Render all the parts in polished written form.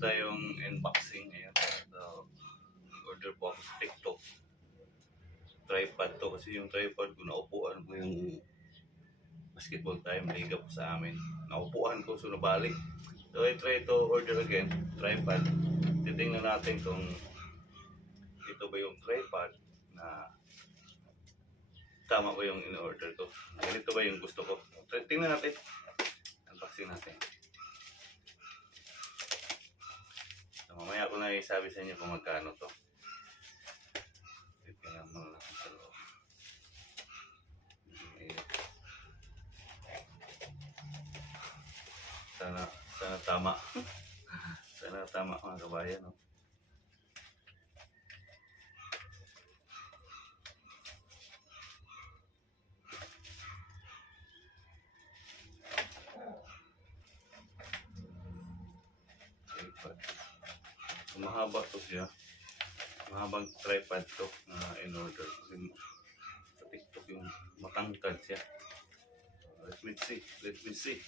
tayong unboxing ngayon. So, order po ako sa TikTok. Tripod to kasi yung tripod ko naupuan ko yung basketball time liga po sa amin. Naupuan ko so nabalik. So I try to order again, tripod. Titingnan natin kung ito ba yung tripod na tama ba yung in-order ko. Ganito ba yung gusto ko. Tingnan natin. Unboxing natin. So, mamaya ko na isabi sa inyo kung magkano to. Tingnan mo natin sa loob. Sana tama. Sana tama mga kabayan. No? So, mahaba to siya. Mahabang tripod to na in-order. Kasi sa TikTok yung matangkad siya. Let me see.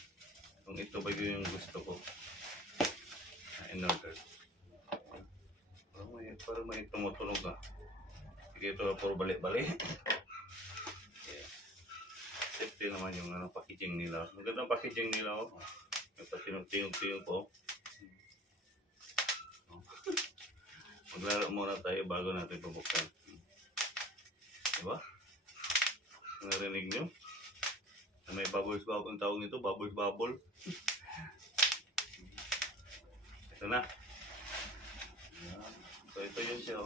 Kung ito ba yung gusto ko na in-order. Parang may tumutunog ah. Sige, ito puro balik-balik. Yeah. Safety naman yung packaging nila. Magandang packaging nila oh. May patinong-tingong po. Maglaro muna tayo bago natin pabuksan. Diba? Narinig nyo? May bubbles ang tawag nito, bubble. Ito na. So ito yun siya.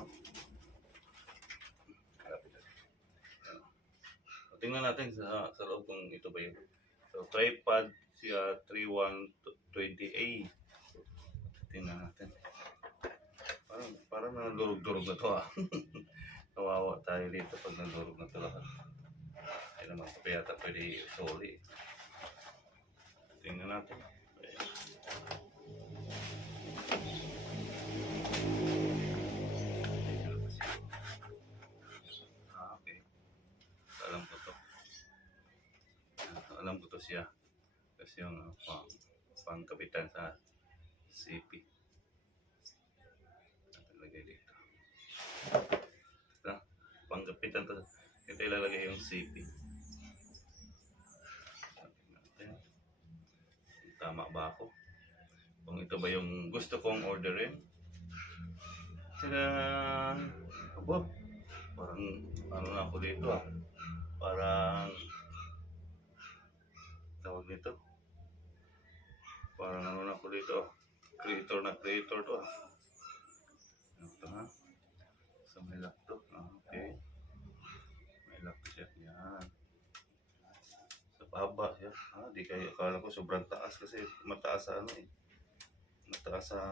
So, tingnan natin sa loob kung ito ba yun. So tripod siya 3120A. So, tingnan natin. Parang nandurog-durog na to ah. Kawawa tayo dito pag nandurog na to lahat. Ay naman pa yata pwede soli. Tingnan natin. Okay. Alam ko to siya. Kasi yung pang-kapitan sa CP. Lagay dito. Pang-kapitan to. Ito ilalagay yung CP. Tama ba ako? Kung ito ba yung gusto kong orderin? Tadaan! Abo! Parang ano na ako dito ah. Parang tawag nito. Parang ano na ako dito ah. Creator to ah. Ito ha. So may laptop. Okay. May laptop siya. Yan. Baba siya. Di kayo akala ko sobrang taas kasi mataas sa ano eh. Mataas sa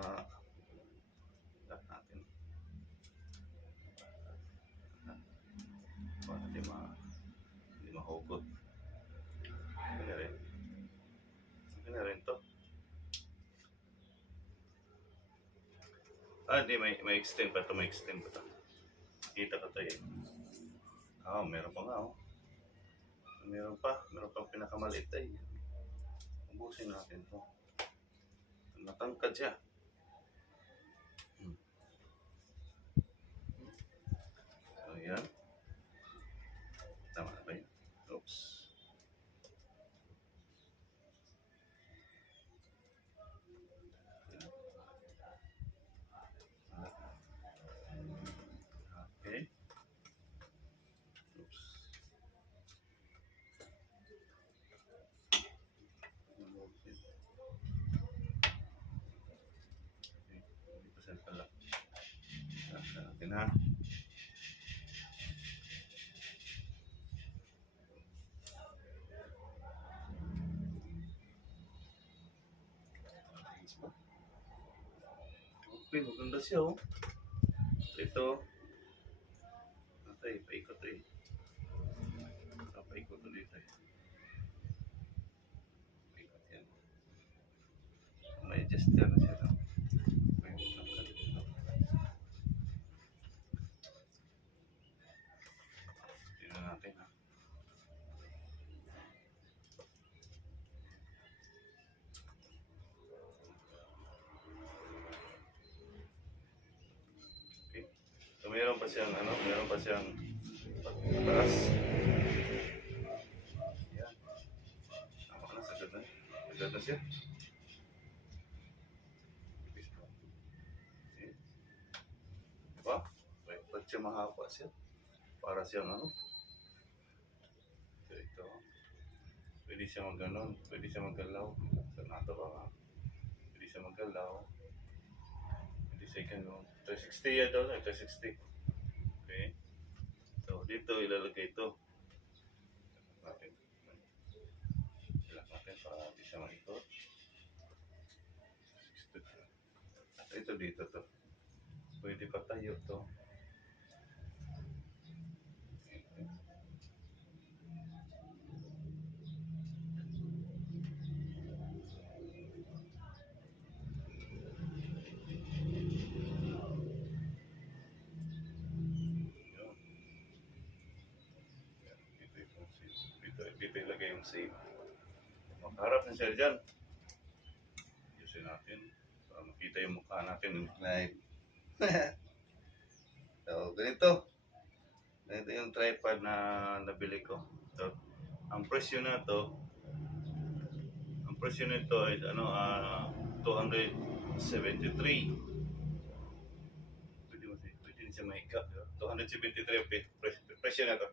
natin. Para di mahugot. Okay na rin to. Di may extend pa to. Kita ko to eh. Meron pa nga oh. Meron pa pinakamaliit ay. Ubusin natin to. Matangkad siya. So yan. Tama na ba yun? Oops. Okay. Oops. Natin ha. Okay, maganda siya oh. Ito. Paikot eh. Paikot to dito eh. Paikot yan. May adjuster na siya. Tingnan natin ha. meron pa siyang taas. Yan. Tama na, sagad na. Sagad na siya. Diba? Tripod siya, mahaba siya. Para siyang So ito. Pwede siya mag-ganon. Pwede siya mag-galaw. Sa nato ba? Pwede siya mag-galaw. Pwede siya ganon. 360 yan daw. 360. Okay. So dito ilalagay ito. Natin. Ilak natin para hindi siya maikot. Ito dito to. Pwede pa tayo to. Dito ilagay yung save. Makaharap na siya dyan. Ayusin natin para makita yung mukha natin live. So, ganito yung tripod na nabili ko. So, ang presyo nito ay 273. Pwede siya mahiga. 273 presyo na to.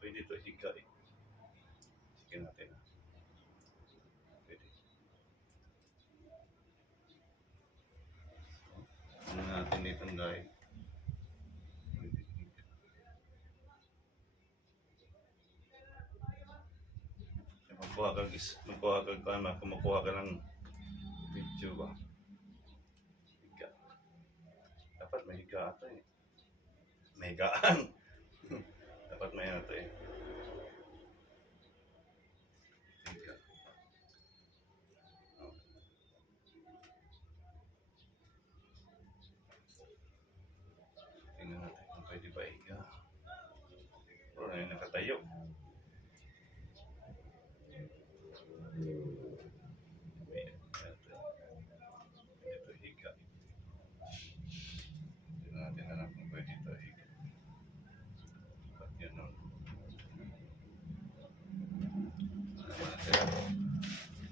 Pwede ito higa eh. Sige natin. Pwede. Ano natin dito guys. Kumukuha ka ng video ba? Higa. Dapat may higa ito eh. May higaan. Dapat may ito eh. Higa. Oh. Tingnan natin kung pwede ba higa. Pero na yung nakatayo.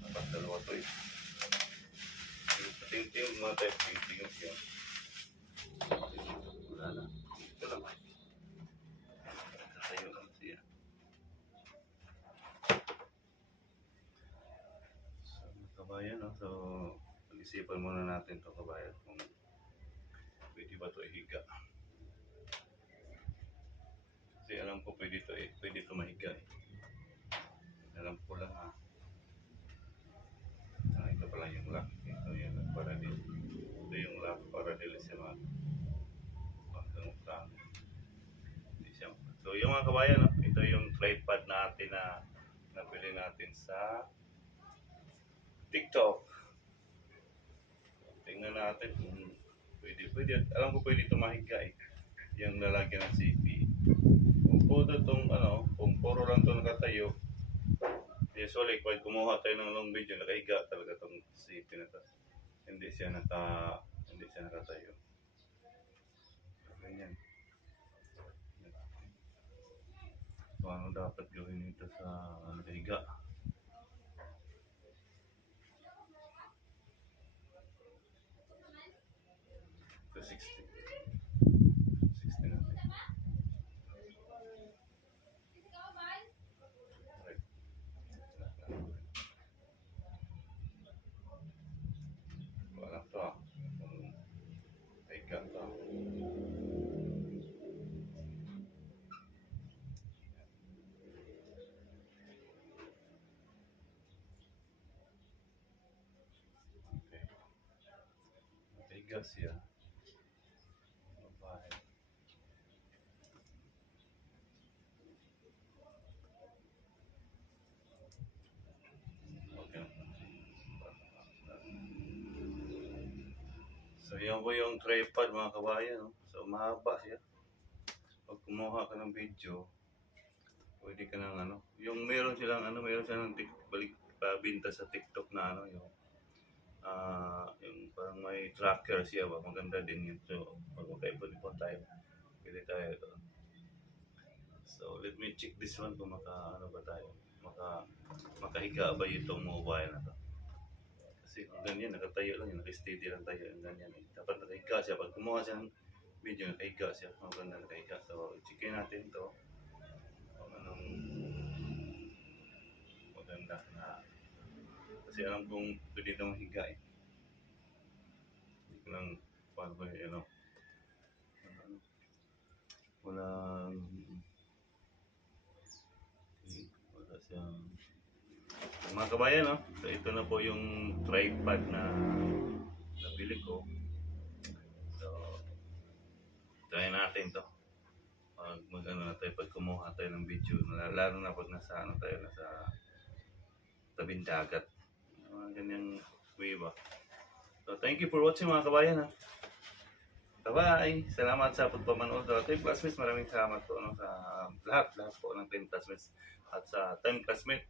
Dapat dalawa to eh. Tingting mga tayo, tingting siya. Wala na. Ito lang. Tayo lang siya. So, kabayan, no? So, pag-isipan muna natin ito, kabayan, kung pwede ba ito ihiga. Kasi alam ko pwede ito mahiga eh. Alam ko lang ito pala yung lock. Ito yung lock para din. Ito yung lock para din siya magkangutang. So yung mga kabayan, no? Ito yung tripod natin na nabili natin sa TikTok. Tingnan natin kung pwede. Alam ko pwede ito mahiga eh. Yung lalagyan ng CP. Kung puro lang ito nakatayo, usually, pag kumuha tayo ng long video, nakahiga talaga itong CP na ito. Hindi siya nakatayo. Ganyan. So, ano dapat gawin ito sa nakahiga? So, 60 natin. Wala to higa to. Okay. Higa siya. Bye. Okay. So, yan po yung tripod mga kabayan. No? So, mahaba siya. Pag kumuha ka ng video, pwede ka ng yung meron silang balik pabinta sa TikTok na yung parang may tracker siya ba, maganda din yun. So, pag makaipon po tayo, pwede tayo ito. So, let me check this one kung ano ba tayo, makahiga ba itong mobile na to. Kasi kung ganyan, nakatayo lang yun, naka-steady lang tayo, yung ganyan eh. Dapat nakahiga siya, pag kumuha siya ng video, nakahiga siya, maganda nakahiga. So, checkin natin to kung anong maganda na, kasi alam kong pwede itong higa eh. Hindi ko lang, paano ba yun, walang, wala siyang, mga kabayan, no? So, ito na po yung tripod na nabili ko. So, try natin to. Mag-ano na tayo pag kumuha tayo ng video. Lalo na pag nasa ano tayo, nasa tabing dagat. Ganyang way ba. So, thank you for watching mga kabayan, ha. Bye-bye! Salamat sa pagpapanood. Team Classmates, maraming salamat po sa lahat po ng Team Classmates. At sa Team Classmates,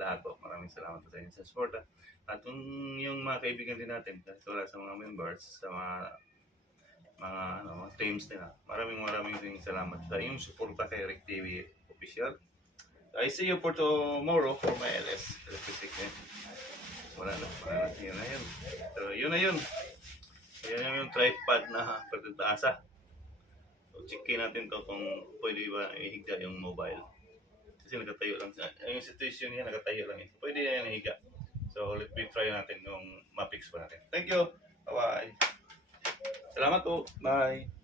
lahat po, maraming salamat sa inyo sa support. At yung mga kaibigan din natin, wala sa mga members, sa mga teams nila, maraming salamat sa inyong suporta kay Rick TV Official. I see you for tomorrow for my LS electric. Wala na, yun na yun. So, yun na yun. Yan yung tripod na pagtataasa. So, checkin natin to kung pwede ba ihiga yung mobile. Kasi nakatayo lang siya. Yung situation niya, nakatayo lang yun. So, pwede na yan ihiga. So, let me try natin yung ma-fix pa natin. Thank you! Bye-bye! Salamat po! Bye!